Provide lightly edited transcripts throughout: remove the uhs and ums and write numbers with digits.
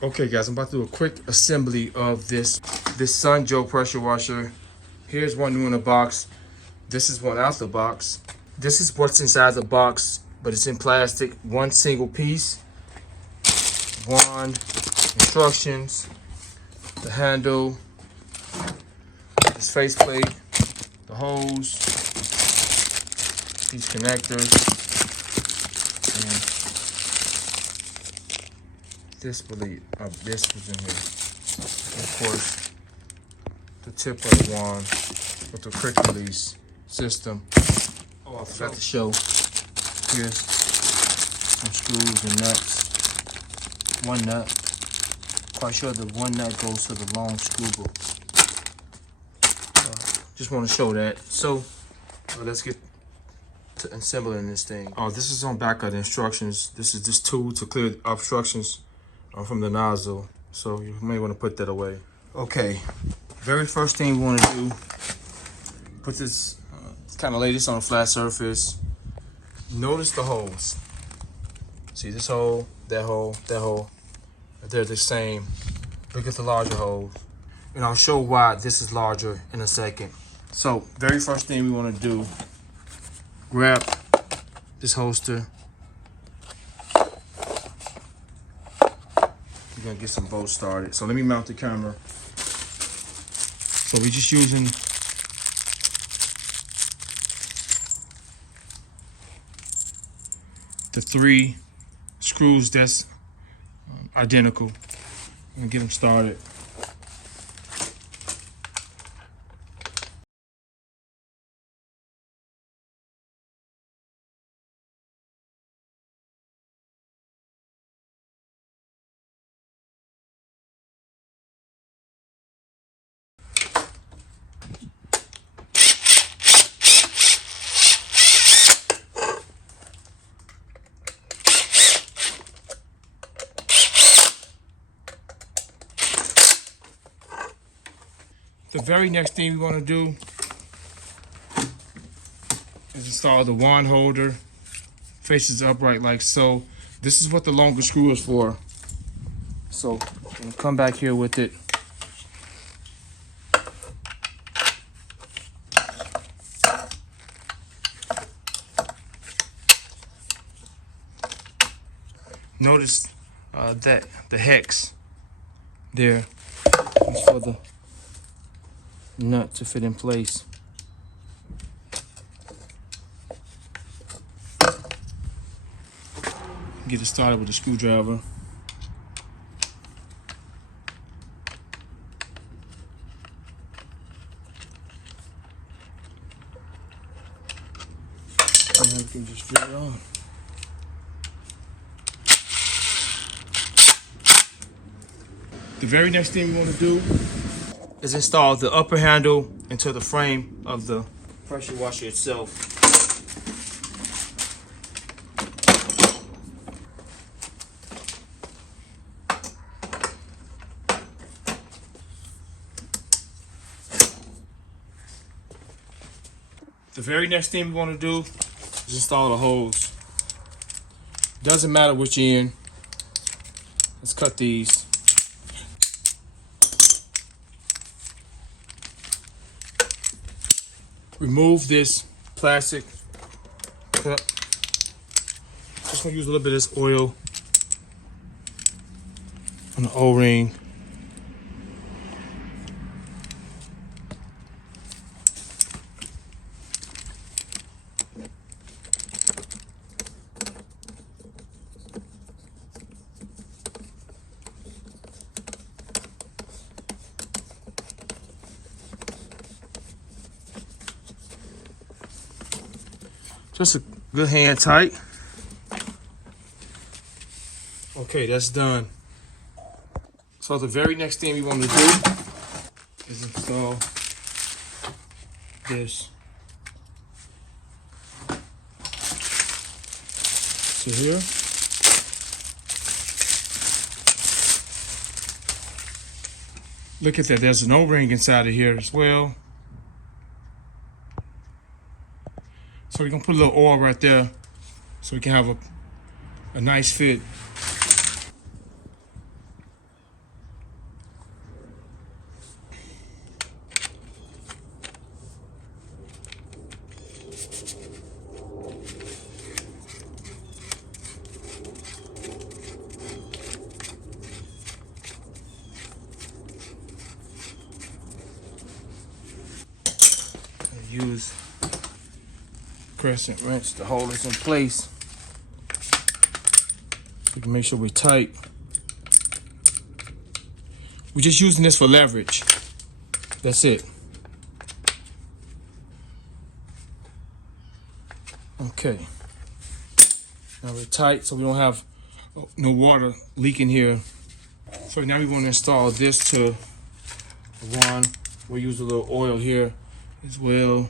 Okay guys, I'm about to do a quick assembly of this Sunjoe pressure washer. Here's one new in the box. This is one out the box. This is what's inside the box, but it's in plastic. One single piece, one instructions, the handle, this faceplate, the hose, these connectors, and this was in here. And of course, the tip of the wand with the quick release system. Oh, I forgot to show. Here's some screws and nuts. One nut. Quite sure the one nut goes to the long screw bolt. Just want to show that. So let's get to assembling this thing. Oh, this is on back of the instructions. This is this tool to clear obstructions from the nozzle. So you may want to put that away. Okay, very first thing we want to do, put this, kind of lay this on a flat surface. Notice the holes. See this hole, that hole, that hole. They're the same. Look at the larger holes. And I'll show why this is larger in a second. So, very first thing we want to do, grab this holster. We're gonna get some bolts started. So let me mount the camera. So we're just using the 3 screws that's identical. I'm gonna get them started. The very next thing we want to do is install the wand holder. Faces upright like so. This is what the longer screw is for. So I'm gonna come back here with it. Notice that the hex there is for the nut to fit in place. Get it started with a screwdriver. And then we can just drill it on. The very next thing we want to do is install the upper handle into the frame of the pressure washer itself. The very next thing we want to do is install the hose. Doesn't matter which end. Let's cut these. Remove this plastic cup. Just gonna use a little bit of this oil on the O-ring. Just a good hand tight. Okay, that's done. So the very next thing we want to do is install this. So here. Look at that, there's an O-ring inside of here as well. So we're gonna put a little oil right there so we can have a nice fit. use crescent wrench to hold this in place. We can make sure we're tight. We're just using this for leverage. That's it. Okay. Now we're tight so we don't have no water leaking here. So now we want to install this to one. We'll use a little oil here as well.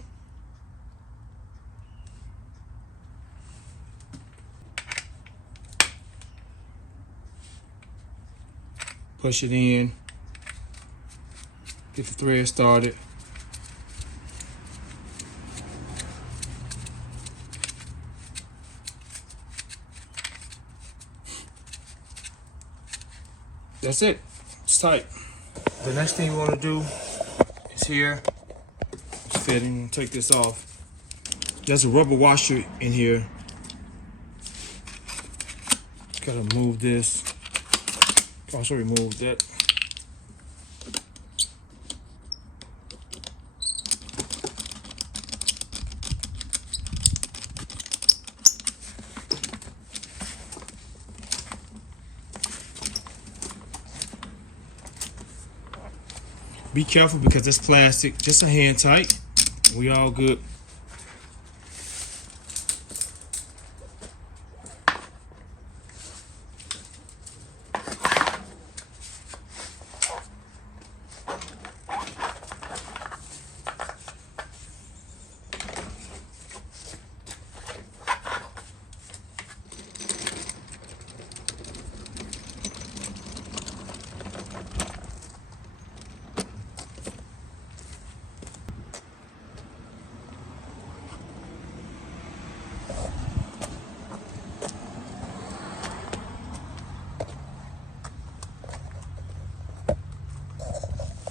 Push it in. Get the thread started. That's it. It's tight. The next thing you want to do is here. It's fitting. Take this off. There's a rubber washer in here. Gotta move this. Also remove that. Be careful because it's plastic. Just a hand tight. We all good.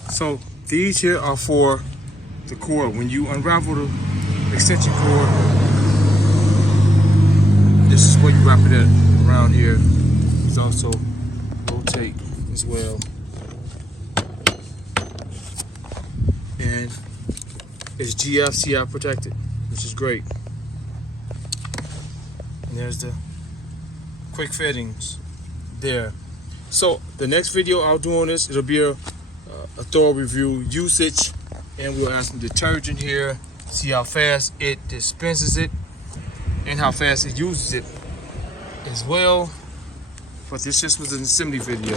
So these here are for the cord. When you unravel the extension cord, this is where you wrap it at around here. It's also rotate as well. And it's GFCI protected, which is great. And there's the quick fittings there. So the next video I'll do on this, it'll be a thorough review, usage, and we'll add some detergent here, see how fast it dispenses it and how fast it uses it as well. But this just was an assembly video.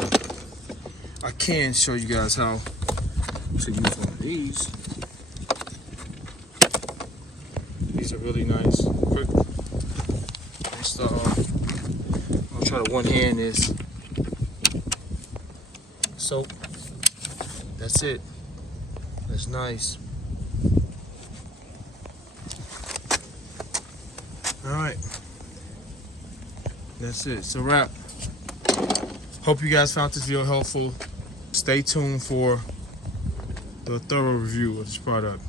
I can show you guys how to use one of these. These are really nice. Quick install. I'll try to one hand this. So that's it. That's nice. All right. That's it. It's a wrap. Hope you guys found this video helpful. Stay tuned for the thorough review of this product.